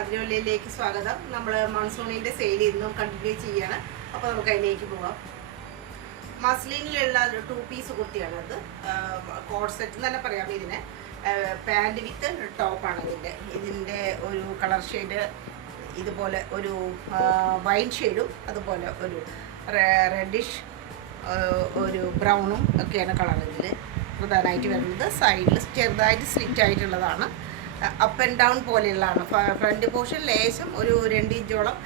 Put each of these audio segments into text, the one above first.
അതിനുള്ളിലേക്ക് സ്വാഗതം. നമ്മൾ മൺസൂണിൻ്റെ സെയിൽ ഇന്നും കണ്ടിന്യൂ ചെയ്യാണ്. അപ്പോൾ നമുക്ക് അതിലേക്ക് പോകാം. മസ്ലിനിലുള്ള ഒരു 2 പീസ് കുർത്തിയാണത്. കോഡ് സെറ്റ് എന്ന് തന്നെ പറയാം ഇതിനെ. പാൻറ് വിത്ത് ടോപ്പാണ് ഇതിൻ്റെ ഒരു കളർ ഷെയ്ഡ് ഇതുപോലെ ഒരു വൈൻ ഷെയ്ഡും അതുപോലെ ഒരു റെഡിഷ് ഒരു ബ്രൗണും ഒക്കെയാണ് കളർ ഇതിൽ പ്രധാനമായിട്ട് വരുന്നത്. സൈഡിൽ ചെറുതായിട്ട് സ്ലിറ്റ് ആയിട്ടുള്ളതാണ്. അപ്പ് ആൻഡ് ഡൗൺ പോലെയുള്ളതാണ്. ഫ്രണ്ട് പോർഷൻ ലേശം ഒരു 2 ഇഞ്ചോളം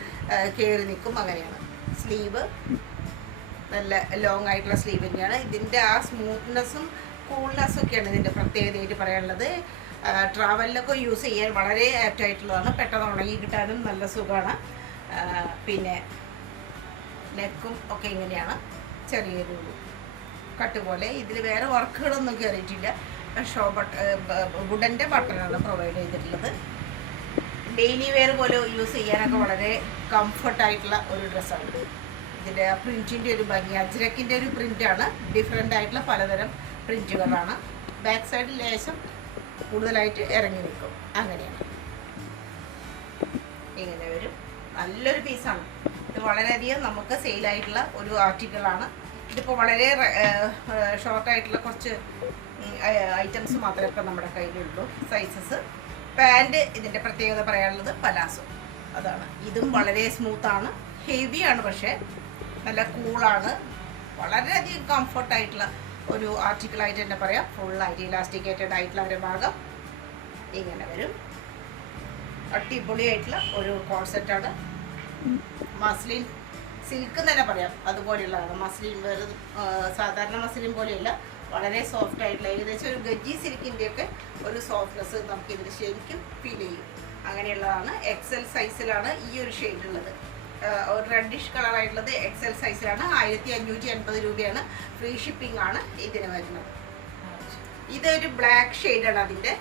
കയറി നിൽക്കും. അങ്ങനെയാണ്. സ്ലീവ് നല്ല ലോങ് ആയിട്ടുള്ള സ്ലീവ് തന്നെയാണ്. ഇതിൻ്റെ ആ സ്മൂത്ത്നെസ്സും കൂൾനെസ്സും ഒക്കെയാണ് ഇതിൻ്റെ പ്രത്യേകതയായിട്ട് പറയാനുള്ളത്. ട്രാവലിലൊക്കെ യൂസ് ചെയ്യാൻ വളരെ ആപ്റ്റായിട്ടുള്ളതാണ്. പെട്ടെന്ന് ഉണങ്ങി കിട്ടാനും നല്ല സുഖമാണ്. പിന്നെ നെക്കും ഒക്കെ ഇങ്ങനെയാണ്, ചെറിയൊരു കട്ട് പോലെ. ഇതിൽ വേറെ വർക്കുകളൊന്നും കയറിയിട്ടില്ല. വുഡൻ്റെ ബട്ടണാണ് പ്രൊവൈഡ് ചെയ്തിട്ടുള്ളത്. ഡെയിലി വെയർ പോലെ യൂസ് ചെയ്യാനൊക്കെ വളരെ കംഫർട്ടായിട്ടുള്ള ഒരു ഡ്രസ്സാണ്. ഇതിൻ്റെ പ്രിൻറ്റിൻ്റെ ഒരു ഭംഗി, അജ്രക്കിൻ്റെ ഒരു പ്രിൻ്റാണ്. ഡിഫറെൻ്റ് ആയിട്ടുള്ള പലതരം പ്രിൻറ്റുകളാണ്. ബാക്ക് സൈഡ് ലേശം കൂടുതലായിട്ട് ഇറങ്ങി നിൽക്കും. അങ്ങനെയാണ്. ഇങ്ങനെ വരും. നല്ലൊരു പീസാണ് ഇത്. വളരെയധികം നമുക്ക് സെയിലായിട്ടുള്ള ഒരു ആർട്ടിക്കിളാണ്. ഇതിപ്പോൾ വളരെ ഷോർട്ടായിട്ടുള്ള കുറച്ച് ഐറ്റംസ് മാത്രമേ ഇപ്പം നമ്മുടെ കയ്യിലുള്ളൂ. സൈസസ്. പാൻറ് ഇതിൻ്റെ പ്രത്യേകത പറയാനുള്ളത് പലാസോ, അതാണ്. ഇതും വളരെ സ്മൂത്താണ്, ഹെവിയാണ്, പക്ഷേ നല്ല കൂളാണ്. വളരെയധികം കംഫർട്ടായിട്ടുള്ള ഒരു ആർട്ടിക്കിളായിട്ട് തന്നെ പറയാം. ഫുള്ളായിട്ട് ഇലാസ്റ്റിക്കേറ്റഡ് ആയിട്ടുള്ള ഒരു ഭാഗം ഇങ്ങനെ വരും. അടിപൊളിയായിട്ടുള്ള ഒരു കോൺസെപ്റ്റാണ്. മസ്ലിൻ സിൽക്ക് തന്നെ പറയാം, അതുപോലെയുള്ളതാണ്. മസ്ലിൻ വേറെ സാധാരണ മസ്ലിൻ പോലെയല്ല, വളരെ സോഫ്റ്റ് ആയിട്ടുള്ള ഏകദേശം ഒരു ഗജ്ജി സിൽക്കിൻ്റെയൊക്കെ ഒരു സോഫ്റ്റ്നെസ് നമുക്കിതിൽ ശരിക്കും ഫീൽ ചെയ്യും. അങ്ങനെയുള്ളതാണ്. എക്സൽ സൈസിലാണ് ഈ ഒരു ഷെയ്ഡ് ഉള്ളത്. ഒരു റെഡിഷ് കളറായിട്ടുള്ളത് എക്സൽ സൈസിലാണ്. 1580 രൂപയാണ്. ഫ്രീ ഷിപ്പിംഗ് ആണ് ഇതിന് വരുന്നത്. ഇതൊരു ബ്ലാക്ക് ഷെയ്ഡാണ് അതിൻ്റെ.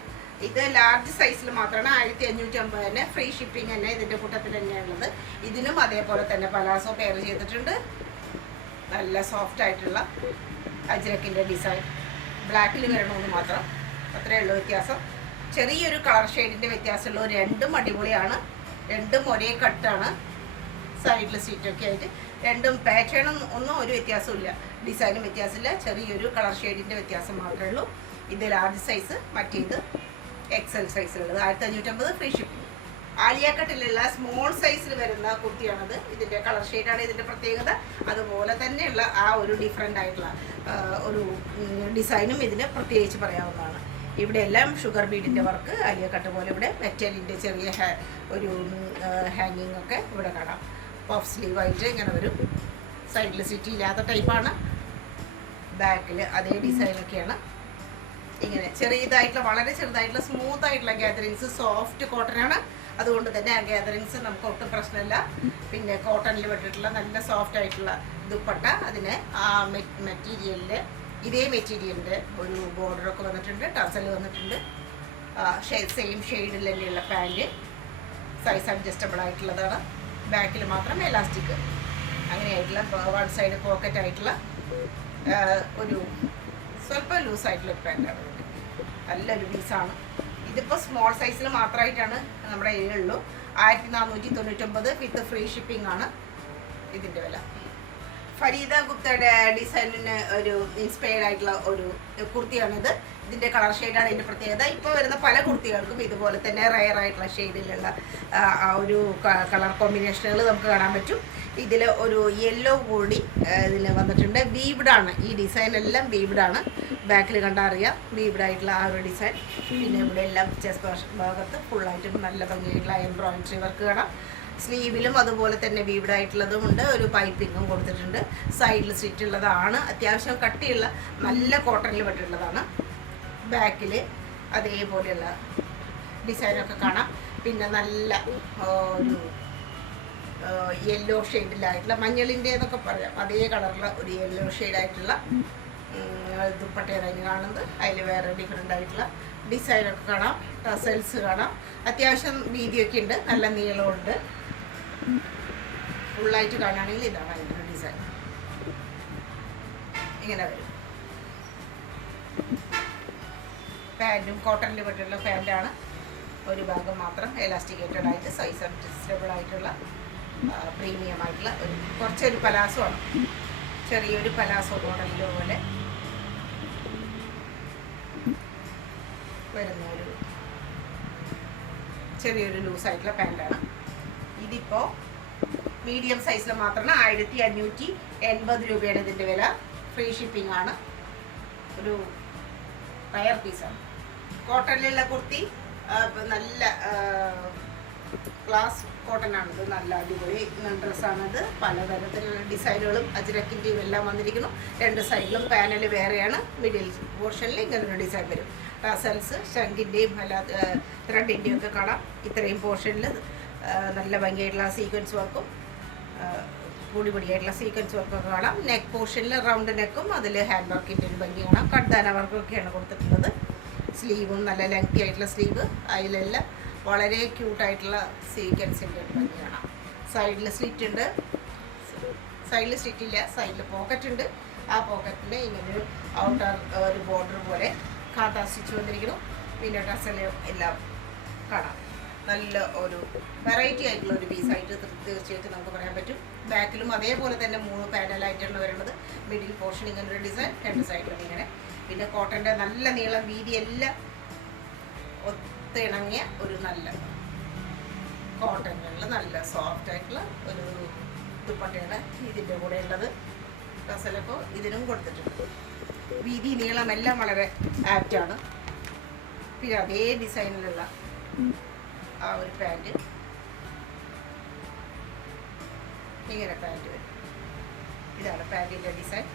ഇത് ലാർജ് സൈസിൽ മാത്രമാണ്. 1550 തന്നെ. ഫ്രീ ഷിപ്പിംഗ് തന്നെ ഇതിൻ്റെ കൂട്ടത്തിൽ തന്നെയാണുള്ളത്. ഇതിനും അതേപോലെ തന്നെ പലാസോ പെയർ ചെയ്തിട്ടുണ്ട്. നല്ല സോഫ്റ്റ് ആയിട്ടുള്ള അജ്രക്കിൻ്റെ ഡിസൈൻ. ബ്ലാക്കിൽ വരണമെന്ന് മാത്രം, അത്രയേ ഉള്ളൂ വ്യത്യാസം. ചെറിയൊരു കളർ ഷെയ്ഡിൻ്റെ വ്യത്യാസമുള്ളൂ. രണ്ടും അടിപൊളിയാണ്. രണ്ടും ഒരേ കട്ടാണ്. സൈഡിൽ സീറ്റൊക്കെ ആയിട്ട് രണ്ടും പാറ്റേണും ഒന്നും ഒരു വ്യത്യാസമില്ല. ഡിസൈനും വ്യത്യാസമില്ല. ചെറിയൊരു കളർ ഷെയ്ഡിൻ്റെ വ്യത്യാസം മാത്രമേ ഉള്ളൂ. ഇത് ലാർജ് സൈസ്, മറ്റേത് എക്സൽ സൈസിലുള്ളത്. 1550 ഫ്രീ ഷിപ്പിംഗ്. ആലിയ കട്ടിലുള്ള സ്മോൾ സൈസിൽ വരുന്ന കുർത്തിയാണത്. ഇതിൻ്റെ കളർ ഷെയ്ഡാണ് ഇതിൻ്റെ പ്രത്യേകത. അതുപോലെ തന്നെയുള്ള ആ ഒരു ഡിഫറെൻ്റ് ആയിട്ടുള്ള ഒരു ഡിസൈനും ഇതിന് പ്രത്യേകിച്ച് പറയാവുന്നതാണ്. ഇവിടെ എല്ലാം ഷുഗർ ബീഡിൻ്റെ വർക്ക്, ആലിയ കട്ട് പോലെ. ഇവിടെ മെറ്റലിൻ്റെ ചെറിയ ഒരു ഹാങ്ങിങ് ഒക്കെ ഇവിടെ കാണാം. പഫ് സ്ലീവായിട്ട് ഇങ്ങനെ വരും. സൈഡിൽ സിറ്റി ഇല്ലാത്ത ടൈപ്പാണ്. ബാക്കിൽ അതേ ഡിസൈനൊക്കെയാണ്. ഇങ്ങനെ ചെറിയതായിട്ടുള്ള വളരെ ചെറുതായിട്ടുള്ള സ്മൂത്ത് ആയിട്ടുള്ള ഗാദറിങ്സ്. സോഫ്റ്റ് കോട്ടനാണ്, അതുകൊണ്ട് തന്നെ ആ ഗാദറിങ്സ് നമുക്ക് ഒട്ടും പ്രശ്നമില്ല. പിന്നെ കോട്ടണിൽ വിട്ടിട്ടുള്ള നല്ല സോഫ്റ്റ് ആയിട്ടുള്ള ദുപ്പട്ട. അതിന് ആ മെറ്റീരിയലിൽ ഇതേ മെറ്റീരിയലിൻ്റെ ഒരു ബോർഡറൊക്കെ വന്നിട്ടുണ്ട്. ടസൽ വന്നിട്ടുണ്ട്. സെയിം ഷെയ്ഡിൽ തന്നെയുള്ള പാൻറ്. സൈസ് അഡ്ജസ്റ്റബിൾ ആയിട്ടുള്ളതാണ്. ബാക്കിൽ മാത്രം എലാസ്റ്റിക് അങ്ങനെയായിട്ടുള്ള വൺ സൈഡ് പോക്കറ്റ് ആയിട്ടുള്ള ഒരു സ്വല്പം ലൂസായിട്ടുള്ള പാൻറ്റാണ്. നല്ലൊരു പീസാണ്. ഇതിപ്പോൾ സ്മോൾ സൈസിൽ മാത്രമായിട്ടാണ് നമ്മുടെ കയ്യിലുള്ളൂ. 1499 വിത്ത് ഫ്രീ ഷിപ്പിംഗ് ആണ് ഇതിൻ്റെ വില. ഫരീദ ഗുപ്തയുടെ ഡിസൈനിന് ഒരു ഇൻസ്പയർഡ് ആയിട്ടുള്ള ഒരു കുർത്തിയാണിത്. ഇതിൻ്റെ കളർ ഷെയ്ഡാണ് ഇതിൻ്റെ പ്രത്യേകത. ഇപ്പോൾ വരുന്ന പല കുർത്തികൾക്കും ഇതുപോലെ തന്നെ റയർ ആയിട്ടുള്ള ഷെയ്ഡിലുള്ള ഒരു കളർ കോമ്പിനേഷനുകൾ നമുക്ക് കാണാൻ പറ്റും. ഇതിൽ ഒരു യെല്ലോ കൂടി ഇതിൽ വന്നിട്ടുണ്ട്. വീബ്ഡാണ് ഈ ഡിസൈൻ, എല്ലാം വീബ്ഡാണ്. ബാക്കിൽ കണ്ടാൽ അറിയാം വീബ്ഡായിട്ടുള്ള ആ ഒരു ഡിസൈൻ. പിന്നെ ഇവിടെ എല്ലാം ചെസ്റ്റ് ഭാഗത്ത് ഫുള്ളായിട്ടും നല്ല ഭംഗിയായിട്ടുള്ള എംബ്രോയിഡറി വർക്ക് കാണാം. സ്ലീവിലും അതുപോലെ തന്നെ വീബ്ഡായിട്ടുള്ളതുമുണ്ട്. ഒരു പൈപ്പിങ്ങും കൊടുത്തിട്ടുണ്ട്. സൈഡിൽ സ്റ്റിച്ച് ഉള്ളതാണ്. അത്യാവശ്യം കട്ടിയുള്ള നല്ല കോട്ടണിൽ പെട്ടിട്ടുള്ളതാണ്. ബാക്കിൽ അതേപോലെയുള്ള ഡിസൈനൊക്കെ കാണാം. പിന്നെ നല്ല ഒരു യെല്ലോ ഷെയ്ഡിലായിട്ടുള്ള മഞ്ഞളിൻ്റെ എന്നൊക്കെ പറയാം, അതേ കളറിലുള്ള ഒരു യെല്ലോ ഷെയ്ഡായിട്ടുള്ള ദുപ്പട്ടയാണ് അതിന് കാണുന്നത്. അതിൽ വേറെ ഡിഫറെൻ്റ് ആയിട്ടുള്ള ഡിസൈനൊക്കെ കാണാം. ടസൽസ് കാണാം. അത്യാവശ്യം വീതിയൊക്കെ ഉണ്ട്. നല്ല നീളമുണ്ട്. ഫുള്ളായിട്ട് കാണുകയാണെങ്കിൽ ഇതാണ് അതിൻ്റെ ഡിസൈൻ. ഇങ്ങനെ വരും. പാൻറ്റും കോട്ടണിൽ പെട്ടിട്ടുള്ള പാൻറ്റാണ്. ഒരു ഭാഗം മാത്രം എലാസ്റ്റിക്കേറ്റഡ് ആയിട്ട് സൈസ് അഡ്ജസ്റ്റബിൾ ആയിട്ടുള്ള പ്രീമിയം ആയിട്ടുള്ള കുറച്ചൊരു പലാസോ ആണ്, ചെറിയൊരു പലാസോ മോഡലിൽ പോലെ വരുന്ന ഒരു ചെറിയൊരു ലൂസായിട്ടുള്ള പാൻറ്റാണ്. ഇതിപ്പോൾ മീഡിയം സൈസിൽ മാത്രമാണ് 1580 രൂപയാണ് ഇതിൻ്റെ വില. ഫ്രീ ഷിപ്പിംഗ് ആണ്. ഒരു റയർ പീസാണ്. കോട്ടണിലുള്ള കുർത്തി നല്ല ക്ലാസ് കോട്ടൺ ആണിത്. നല്ല അടിപൊളി ഡ്രസ്സാണിത്. പലതരത്തിലുള്ള ഡിസൈനുകളും അജ്രക്കിൻ്റെയും എല്ലാം വന്നിരിക്കുന്നു. രണ്ട് സൈഡിലും പാനൽ വേറെയാണ്. മിഡിൽ പോർഷനിൽ ഇങ്ങനൊരു ഡിസൈൻ വരും. ടസൽസ് ശംഖിൻ്റെയും അല്ലാതെ ത്രെഡിൻ്റെയും ഒക്കെ കാണാം. ഇത്രയും പോർഷനിൽ നല്ല ഭംഗിയായിട്ടുള്ള സീക്വൻസ് വർക്കും പൊടിയായിട്ടുള്ള സീക്വൻസ് വർക്കൊക്കെ കാണാം. നെക്ക് പോർഷനിൽ റൗണ്ട് നെക്കും അതിൽ ഹാൻഡ് വർക്കിൻ്റെ ഒരു ഭംഗി കാണാം. കട്ദാന വർക്കൊക്കെയാണ് കൊടുത്തിട്ടുള്ളത്. സ്ലീവും നല്ല ലെങ്തി ആയിട്ടുള്ള സ്ലീവ്. അതിലെല്ലാം വളരെ ക്യൂട്ടായിട്ടുള്ള സീക്വൻസിൻ്റെ ഒരു ഭംഗി കാണാം. സൈഡിൽ സ്ലിറ്റ് ഉണ്ട്, സൈഡിൽ സ്ലിറ്റ് ഇല്ല, സൈഡിൽ പോക്കറ്റ് ഉണ്ട്. ആ പോക്കറ്റിൽ ഇങ്ങനൊരു ഔട്ടർ ഒരു ബോർഡർ പോലെ കാത്താ സ്റ്റിച്ച് വന്നിരിക്കുന്നു. പിന്നെ ഡ്രസ്സിൽ എല്ലാം കാണാം. നല്ല ഒരു വെറൈറ്റി ആയിട്ടുള്ള ഒരു പീസായിട്ട് തീർച്ചയായിട്ടും നമുക്ക് പറയാൻ പറ്റും. ബാക്കിലും അതേപോലെ തന്നെ 3 പാനലായിട്ടാണ് വരുന്നത്. മിഡിൽ പോർഷൻ ഇങ്ങനെ ഒരു ഡിസൈൻ, രണ്ട് സൈഡിലും ഇങ്ങനെ. പിന്നെ കോട്ടൻ്റെ നല്ല നീളം വീതി എല്ലാം ഒത്തിണങ്ങിയ ഒരു നല്ല കോട്ടണിലുള്ള നല്ല സോഫ്റ്റ് ആയിട്ടുള്ള ഒരു ദുപ്പട്ടയാണ് ഇതിൻ്റെ കൂടെ ഉള്ളത്. ഡ്രസ്സിലപ്പോൾ ഇതിനും കൊടുത്തിട്ടുണ്ട്. വീതി നീളം എല്ലാം വളരെ ആപ്റ്റാണ്. പിന്നെ അതേ ഡിസൈനിലുള്ള ആ ഒരു പാൻറ്റ്, ഇങ്ങനെ പാൻറ്റ് വരും. ഇതാണ് പാൻറ്റിൻ്റെ ഡിസൈൻ.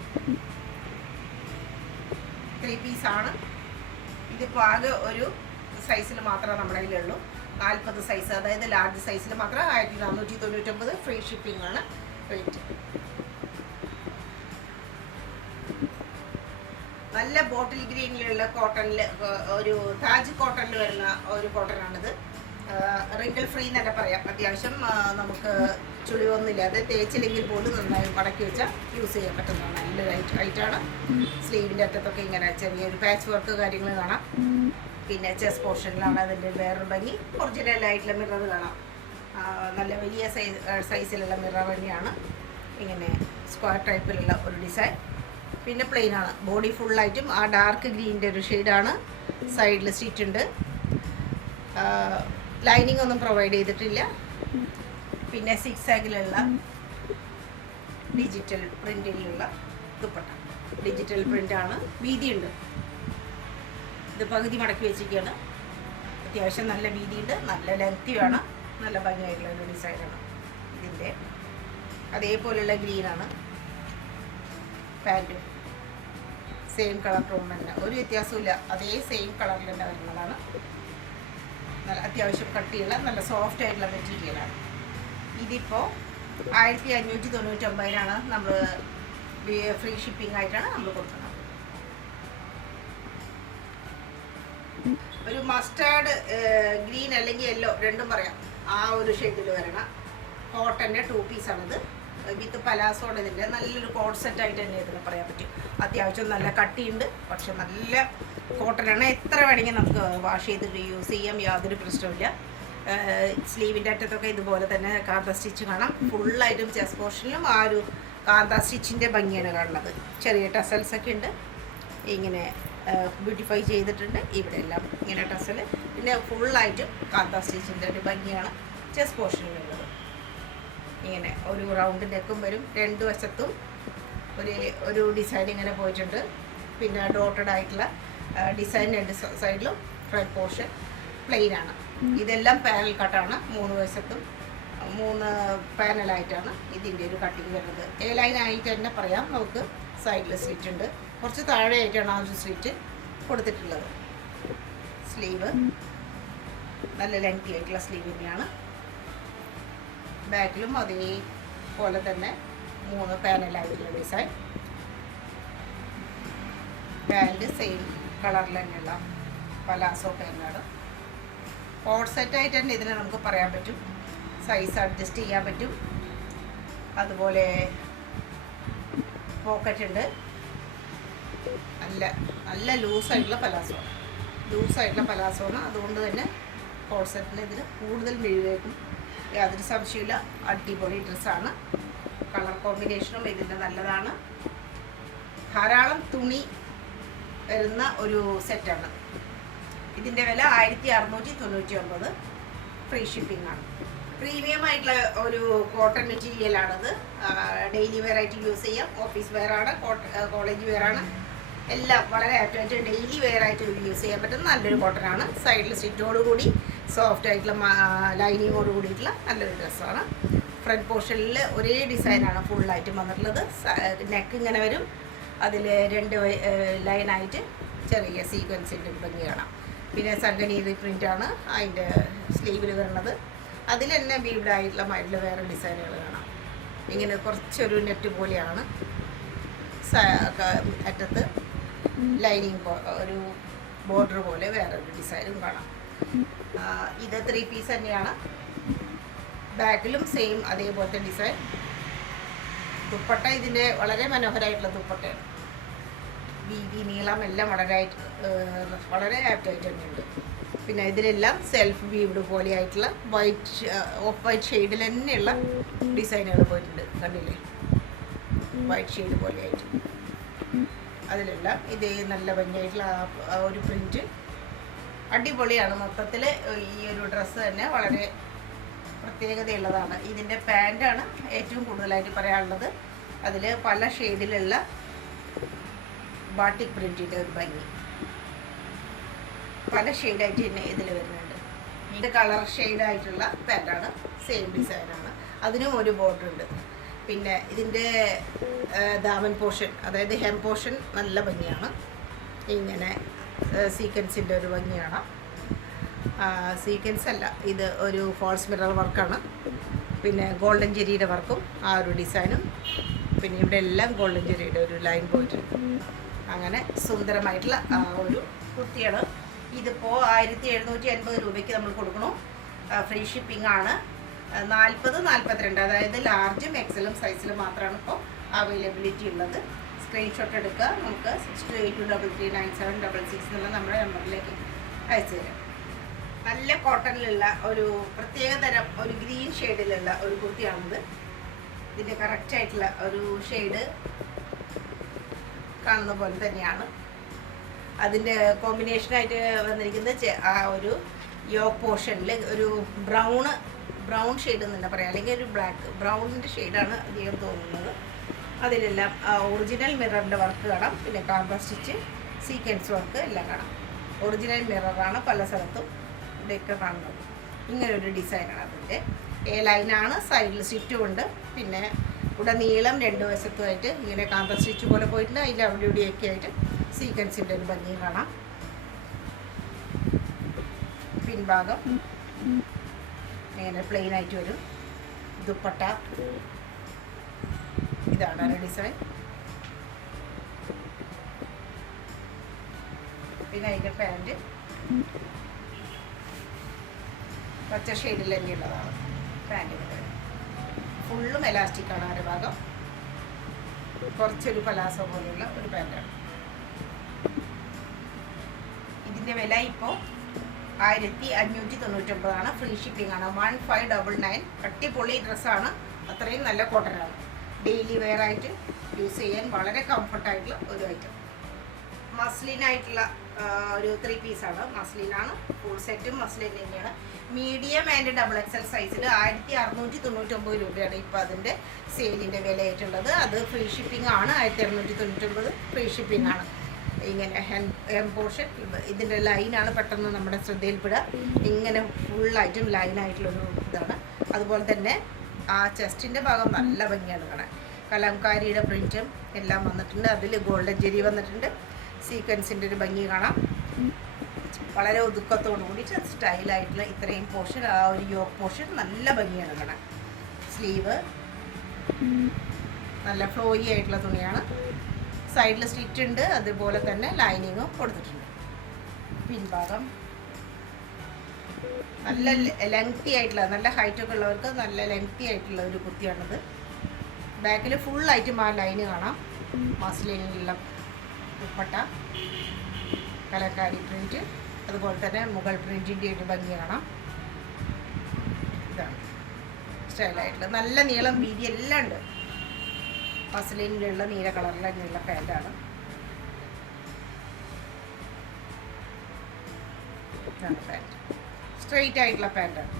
3 പീസാണ്. ഇതിപ്പോൾ ആകെ ഒരു സൈസിൽ മാത്രമേ നമ്മുടെ കയ്യിലുള്ളൂ. 40 സൈസ്, അതായത് ലാർജ് സൈസിൽ മാത്രം 1499 ഫ്രീ ഷിപ്പിംഗ് ആണ് റേറ്റ്. നല്ല ബോട്ടിൽ ഗ്രീനിലുള്ള കോട്ടണിൽ ഒരു താജ് കോട്ടണിൽ വരുന്ന ഒരു കോട്ടനാണിത്. റിങ്കിൾ ഫ്രീ എന്നല്ല പറയാം. അത്യാവശ്യം നമുക്ക് ചുളിവൊന്നുമില്ലാതെ തേച്ചില്ലെങ്കിൽ പോലും നന്നായി മടക്കി വെച്ചാൽ യൂസ് ചെയ്യാൻ പറ്റുന്നതാണ്. നല്ല ലൈറ്റാണ്. സ്ലീവിൻ്റെ അറ്റത്തൊക്കെ ഇങ്ങനെ ചെറിയൊരു പാച്ച് വർക്ക് കാര്യങ്ങൾ കാണാം. പിന്നെ ചെസ്റ്റ് പോർഷനിലാണ് അതിൻ്റെ വേറൊരു ഭംഗി. ഒറിജിനലായിട്ടുള്ള മിറർ കാണാം. നല്ല വലിയ സൈസിലുള്ള മിറർ ഭംഗിയാണ്. ഇങ്ങനെ സ്ക്വയർ ടൈപ്പിലുള്ള ഒരു ഡിസൈൻ. പിന്നെ പ്ലെയിൻ ആണ്. ബോഡി ഫുള്ളായിട്ടും ആ ഡാർക്ക് ഗ്രീനിൻ്റെ ഒരു ഷെയ്ഡാണ്. സൈഡിൽ സ്റ്റിച്ച് ഉണ്ട്. ലൈനിങ് ഒന്നും പ്രൊവൈഡ് ചെയ്തിട്ടില്ല. പിന്നെ 6 ആഗിലുള്ള ഡിജിറ്റൽ പ്രിൻറ്റിലുള്ള ദുപ്പട്ട. ഡിജിറ്റൽ പ്രിൻ്റാണ്. വീതിയുണ്ട്. ഇത് പകുതി മടക്കി വെച്ചിരിക്കുകയാണ്. അത്യാവശ്യം നല്ല വീതിയുണ്ട്. നല്ല ലെങ്തിയാണ്. നല്ല ഭംഗിയായിട്ടുള്ള ഒരു ഡിസൈനാണ് ഇതിൻ്റെ. അതേപോലെയുള്ള ഗ്രീനാണ് പാൻറ്റും. സെയിം കളർ ടോൺ തന്നെ, ഒരു വ്യത്യാസമില്ല. അതേ സെയിം കളറിൽ തന്നെ വരുന്നതാണ്. നല്ല അത്യാവശ്യം കട്ടിയുള്ള നല്ല സോഫ്റ്റ് ആയിട്ടുള്ള മെറ്റീരിയലാണ്. ഇതിപ്പോൾ 1599 നമ്മൾ ഫ്രീ ഷിപ്പിംഗ് ആയിട്ടാണ് നമ്മൾ കൊടുക്കുന്നത്. ഒരു മസ്റ്റാർഡ് ഗ്രീൻ അല്ലെങ്കിൽ യെല്ലോ രണ്ടും പറയാം. ആ ഒരു ഷെയ്ഡിൽ വരണം. കോട്ടൻ്റെ 2 പീസാണിത്. വിത്ത് പലാസോണ്. ഇതിൻ്റെ നല്ലൊരു കോട്ട് സെറ്റായിട്ട് തന്നെ ഇതിന് പറയാൻ പറ്റും. അത്യാവശ്യം നല്ല കട്ടിയുണ്ട്. പക്ഷെ നല്ല കോട്ടനാണ്. എത്ര വേണമെങ്കിൽ നമുക്ക് വാഷ് ചെയ്തിട്ട് യൂസ് ചെയ്യാം. യാതൊരു പ്രശ്നമില്ല. സ്ലീവിൻ്റെ അറ്റത്തൊക്കെ ഇതുപോലെ തന്നെ കാന്ത സ്റ്റിച്ച് കാണാം. ഫുള്ളായിട്ടും ചെസ്റ്റ് പോർഷനിലും ആ ഒരു കാന്ത സ്റ്റിച്ചിൻ്റെ ഭംഗിയാണ് കാണുന്നത്. ചെറിയ ടസൽസൊക്കെ ഉണ്ട്. ഇങ്ങനെ ബ്യൂട്ടിഫൈ ചെയ്തിട്ടുണ്ട്. ഇവിടെ എല്ലാം ഇങ്ങനെ ടസൽ. പിന്നെ ഫുള്ളായിട്ടും കാന്ത സ്റ്റിച്ചിൻ്റെ ഒരു ഭംഗിയാണ് ചെസ്റ്റ് പോർഷനിലുള്ളത്. ഇങ്ങനെ ഒരു റൗണ്ട് നെക്കും വരും. രണ്ട് വശത്തും ഒരു ഡിസൈൻ ഇങ്ങനെ പോയിട്ടുണ്ട്. പിന്നെ ഡോട്ടഡ് ആയിട്ടുള്ള ഡിസൈൻ രണ്ട് സൈഡിലും. ഫ്രണ്ട് പോർഷൻ പ്ലെയിൻ ആണ്. ഇതെല്ലാം പാനൽ കട്ടാണ്. 3 വശത്തും 3 പാനലായിട്ടാണ് ഇതിൻ്റെ ഒരു കട്ടിങ് വരുന്നത്. എ ലൈൻ ആയിട്ട് തന്നെ പറയാം നമുക്ക്. സൈഡിൽ സ്ലിറ്റ് ഉണ്ട്. കുറച്ച് താഴെയായിട്ടാണ് ആ ഒരു സ്ലിറ്റ് കൊടുത്തിട്ടുള്ളത്. സ്ലീവ് നല്ല ലെങ്തി ആയിട്ടുള്ള സ്ലീവ് തന്നെയാണ്. ബാക്കിലും അതേപോലെ തന്നെ 3 പാനലായിട്ടുള്ള ഡിസൈൻ. പാൻറ് സെയിം കളറിൽ തന്നെയുള്ള പലാസോ പാൻറ്റാണ്. കോട്ട് സെറ്റായിട്ട് തന്നെ ഇതിനെ നമുക്ക് പറയാൻ പറ്റും. സൈസ് അഡ്ജസ്റ്റ് ചെയ്യാൻ പറ്റും. അതുപോലെ പോക്കറ്റ് ഉണ്ട്. നല്ല ലൂസായിട്ടുള്ള പലാസോ ആണ്. അതുകൊണ്ട് തന്നെ കോൾസെറ്റിൽ ഇതിന് കൂടുതൽ മിഴിവേക്കും, യാതൊരു സംശയമില്ല. അടിപൊളി ഡ്രസ്സാണ്. കളർ കോമ്പിനേഷനും ഇതിൻ്റെ നല്ലതാണ്. ധാരാളം തുണി വരുന്ന ഒരു സെറ്റാണ്. ഇതിൻ്റെ വില 1699. ഫ്രീ ഷിപ്പിംഗ് ആണ്. പ്രീമിയം ആയിട്ടുള്ള ഒരു കോട്ടൺ മെറ്റീരിയലാണത്. ഡെയിലി വെയർ ആയിട്ട് യൂസ് ചെയ്യാം. ഓഫീസ് വെയർ ആണ്, കോളേജ് വെയർ ആണ്, എല്ലാം വളരെ ആപ്റ്റായിട്ട് ഡെയിലി വെയർ ആയിട്ട് യൂസ് ചെയ്യാൻ പറ്റുന്ന നല്ലൊരു കോട്ടനാണ്. സൈഡിൽ സ്റ്റിറ്റോട് കൂടി സോഫ്റ്റ് ആയിട്ടുള്ള ലൈനിങ്ങോട് കൂടിയിട്ടുള്ള നല്ലൊരു ഡ്രസ്സാണ്. ഫ്രണ്ട് പോർഷനിൽ ഒരേ ഡിസൈനാണ് ഫുള്ളായിട്ട് വന്നിട്ടുള്ളത്. നെക്ക് ഇങ്ങനെ വരും, അതിൽ 2 ലൈനായിട്ട് ചെറിയ സീക്വൻസിൻ്റെ ഭംഗി കാണാം. പിന്നെ സംഗനീതി പ്രിൻ്റാണ് അതിൻ്റെ സ്ലീവിൽ വരുന്നത്. അതിൽ തന്നെ വീടായിട്ടുള്ള മൈഡിൽ വേറെ ഡിസൈനുകൾ കാണാം. ഇങ്ങനെ കുറച്ചൊരു നെറ്റ് പോലെയാണ്. അറ്റത്ത് ലൈനിങ് ഒരു ബോർഡർ പോലെ വേറൊരു ഡിസൈനും കാണാം. ഇത് 3 പീസ് തന്നെയാണ്. ബാക്കിലും സെയിം അതേപോലത്തെ ഡിസൈൻ. ദുപ്പട്ട ഇതിൻ്റെ വളരെ മനോഹരമായിട്ടുള്ള ദുപ്പട്ടയാണ്. വീതി നീളം എല്ലാം വളരെ ആപ്റ്റായിട്ട് തന്നെയുണ്ട്. പിന്നെ ഇതിലെല്ലാം സെൽഫ് വീവ്ഡ് പോലെ ആയിട്ടുള്ള ഓഫ് വൈറ്റ് ഷെയ്ഡിൽ തന്നെയുള്ള ഡിസൈനുകൾ പോയിട്ടുണ്ട്. കണ്ടില്ലേ, വൈറ്റ് ഷെയ്ഡ് പോലെ ആയിട്ട്. അതിലെല്ലാം ഇതേ നല്ല ഭംഗിയായിട്ടുള്ള ഒരു പ്രിൻറ്റ് അടിപൊളിയാണ്. മൊത്തത്തിൽ ഈ ഒരു ഡ്രസ്സ് തന്നെ വളരെ പ്രത്യേകതയുള്ളതാണ്. ഇതിൻ്റെ പാൻറ്റാണ് ഏറ്റവും കൂടുതലായിട്ട് പറയാനുള്ളത്. അതിൽ പല ഷെയ്ഡിലുള്ള ബാട്ടിക് പ്രിൻറ്റിൻ്റെ ഒരു ഭംഗി പല ഷെയ്ഡായിട്ട് തന്നെ ഇതിൽ വരുന്നുണ്ട്. ഇത് കളർ ഷെയ്ഡായിട്ടുള്ള പാൻറ്റാണ്, സെയിം ഡിസൈനാണ്. അതിനും ഒരു ബോർഡർ ഉണ്ട്. പിന്നെ ഇതിൻ്റെ ദാമൻ പോർഷൻ, അതായത് ഹെം പോർഷൻ നല്ല ഭംഗിയാണ്. ഇങ്ങനെ സീക്വൻസിൻ്റെ ഒരു ഭംഗിയാണ്. സീക്വൻസ് അല്ല, ഇത് ഒരു ഫോൾസ് മിറർ വർക്കാണ്. പിന്നെ ഗോൾഡൻ ജെരിയുടെ വർക്കും ആ ഒരു ഡിസൈനും. പിന്നെ ഇവിടെ എല്ലാം ഗോൾഡൻ ജെരിയുടെ ഒരു ലൈൻ പോയിട്ടുണ്ട്. അങ്ങനെ സുന്ദരമായിട്ടുള്ള ആ ഒരു കുർത്തിയാണ്. ഇതിപ്പോൾ 1750 രൂപയ്ക്ക് നമ്മൾ കൊടുക്കണം. ഫ്രീ ഷിപ്പിംഗ് ആണ്. 40-42, അതായത് ലാർജും എക്സലും സൈസിൽ മാത്രമാണ് ഇപ്പോൾ അവൈലബിലിറ്റി ഉള്ളത്. സ്ക്രീൻഷോട്ട് എടുക്കുക. നമുക്ക് 62233976 എന്നുള്ള നമ്മുടെ നമ്പറിലേക്ക് അയച്ചു തരാം. നല്ല കോട്ടണിലുള്ള ഒരു പ്രത്യേക തരം ഒരു ഗ്രീൻ ഷെയ്ഡിലുള്ള ഒരു കുർത്തിയാണിത്. ഇതിൻ്റെ കറക്റ്റായിട്ടുള്ള ഒരു ഷെയ്ഡ് കാണുന്ന പോലെ തന്നെയാണ്. അതിൻ്റെ കോമ്പിനേഷനായിട്ട് വന്നിരിക്കുന്നത് ആ ഒരു യോക്ക് പോർഷനിൽ ഒരു ബ്രൗൺ ഷെയ്ഡ് എന്ന് തന്നെ പറയാം, അല്ലെങ്കിൽ ഒരു ബ്രൗണിൻ്റെ ഷെയ്ഡാണ് അധികം തോന്നുന്നത്. അതിലെല്ലാം ഒറിജിനൽ മിററിൻ്റെ വർക്ക് കാണാം. പിന്നെ കാമ്പ സ്റ്റിച്ച്, സീക്വൻസ് വർക്ക് എല്ലാം കാണാം. ഒറിജിനൽ മിററാണ് പല സ്ഥലത്തും ഇവിടെയൊക്കെ കാണുന്നത്. ഇങ്ങനൊരു ഡിസൈനാണ് അതിൻ്റെ. ലൈനാണ്, സൈഡിൽ സ്റ്റിച്ചും ഉണ്ട്. പിന്നെ ഉടനീളം 2 വശത്തുമായിട്ട് ഇങ്ങനെ കാമ്പ സ്റ്റിച്ച് പോലെ പോയിട്ടുണ്ട്. അതിൽ അവിടെ ഇവിടെയൊക്കെ ആയിട്ട് സീക്വൻസിൻ്റെ ഒരു ഭംഗി കാണാം. പിൻഭാഗം ഇങ്ങനെ പ്ലെയിൻ ആയിട്ട് വരും. ദുപ്പട്ട ഇതാണ് ഒരു ഡിസൈൻ. പിന്നെ അതിൻ്റെ പാൻറ്റ് പച്ച ഷെയ്ഡിൽ തന്നെയുള്ളതാണ്. പാൻറ്റ് ഫുള്ളും എലാസ്റ്റിക്കാണ്. അര ഭാഗം കുറച്ചൊരു പലാസോ പോലെയുള്ള ഒരു പാൻറ്റാണ്. ഇതിൻ്റെ വില ഇപ്പോൾ 1599. ഫ്രീ ഷിപ്പിംഗ് ആണ്. 1599. അടിപൊളി ഡ്രസ്സാണ്. അത്രയും നല്ല കോട്ടനാണ്. ഡെയിലി വെയർ ആയിട്ട് യൂസ് ചെയ്യാൻ വളരെ കംഫർട്ടായിട്ടുള്ള ഒരു ഐറ്റം. മസ്ലിനായിട്ടുള്ള ഒരു 3 പീസാണ്. മസ്ലിനാണ്. ഫുൾ സെറ്റും മസ്ലിൻ തന്നെയാണ്. മീഡിയം ആൻഡ് XXL സൈസിൽ 1699 രൂപയാണ് ഇപ്പോൾ അതിൻ്റെ സെയിലിൻ്റെ വിലയായിട്ടുള്ളത്. അത് ഫ്രീ ഷിപ്പിംഗ് ആണ്. 1699 ഫ്രീ ഷിപ്പിംഗ് ആണ്. ഇങ്ങനെ ഹെം പോർഷൻ ഇതിൻ്റെ ലൈനാണ് പെട്ടെന്ന് നമ്മുടെ ശ്രദ്ധയിൽപ്പെടുക. ഇങ്ങനെ ഫുള്ളായിട്ടും ലൈനായിട്ടുള്ളൊരു ഇതാണ്. അതുപോലെ തന്നെ ആ ചെസ്റ്റിൻ്റെ ഭാഗം നല്ല ഭംഗിയാണ് കാണാൻ. കലംകാരിയുടെ പ്രിൻറ്റും എല്ലാം വന്നിട്ടുണ്ട്. അതിൽ ഗോൾഡൻ ജെരി വന്നിട്ടുണ്ട്. സീക്വൻസിൻ്റെ ഒരു ഭംഗി കാണാം. വളരെ ഒതുക്കത്തോടു കൂടി സ്റ്റൈലായിട്ടുള്ള ഇത്രയും പോർഷൻ, ആ ഒരു യോക്ക് പോർഷൻ നല്ല ഭംഗിയാണ് കാണാൻ. സ്ലീവ് നല്ല ഫ്ലോയി ആയിട്ടുള്ള തുണിയാണ്. സൈഡിൽ സ്റ്റിച്ച് ഉണ്ട്. അതുപോലെ തന്നെ ലൈനിങ്ങും കൊടുത്തിട്ടുണ്ട്. പിൻഭാഗം നല്ല ലെങ്തി ആയിട്ടുള്ള, നല്ല ഹൈറ്റൊക്കെ ഉള്ളവർക്ക് നല്ല ലെങ്തി ആയിട്ടുള്ള ഒരു കുർത്തിയാണിത്. ബാക്കിൽ ഫുള്ളായിട്ടും ആ ലൈന് കാണാം. മസ്ലിനുള്ള ദുപ്പട്ട, കലക്കാരി പ്രിൻറ്റ്, അതുപോലെ തന്നെ മുഗൾ പ്രിൻറ്റിൻ്റെ ഒരു ഭംഗി കാണാം. ഇതാണ് സ്റ്റൈലായിട്ടുള്ള നല്ല നീളം വീതി എല്ലാം ഉണ്ട്. മസ്ലിനിലുള്ള നീല കളറിലുള്ള പാൻറ്റാണ്. ഇതാണ് പാൻറ്റ്, സ്ട്രെയിറ്റ് ആയിട്ടുള്ള പാൻറ്റാണ്.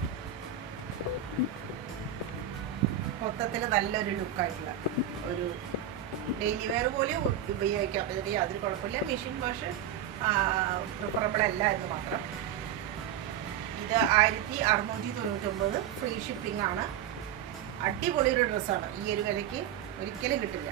മൊത്തത്തിൽ നല്ലൊരു ലുക്കായിട്ടുള്ള ഒരു ഡെയിലി വെയർ പോലെ ഉപയോഗിക്കാം. അതിന് യാതൊരു കുഴപ്പമില്ല. മെഷീൻ വാഷ് പ്രിഫറബിൾ അല്ല എന്ന് മാത്രം. ഇത് 1699 ഫ്രീ ഷിപ്പിംഗ് ആണ്. അടിപൊളി ഒരു ഡ്രസ്സാണ്. ഈ ഒരു വിലയ്ക്ക് ഒരിക്കലും കിട്ടില്ല.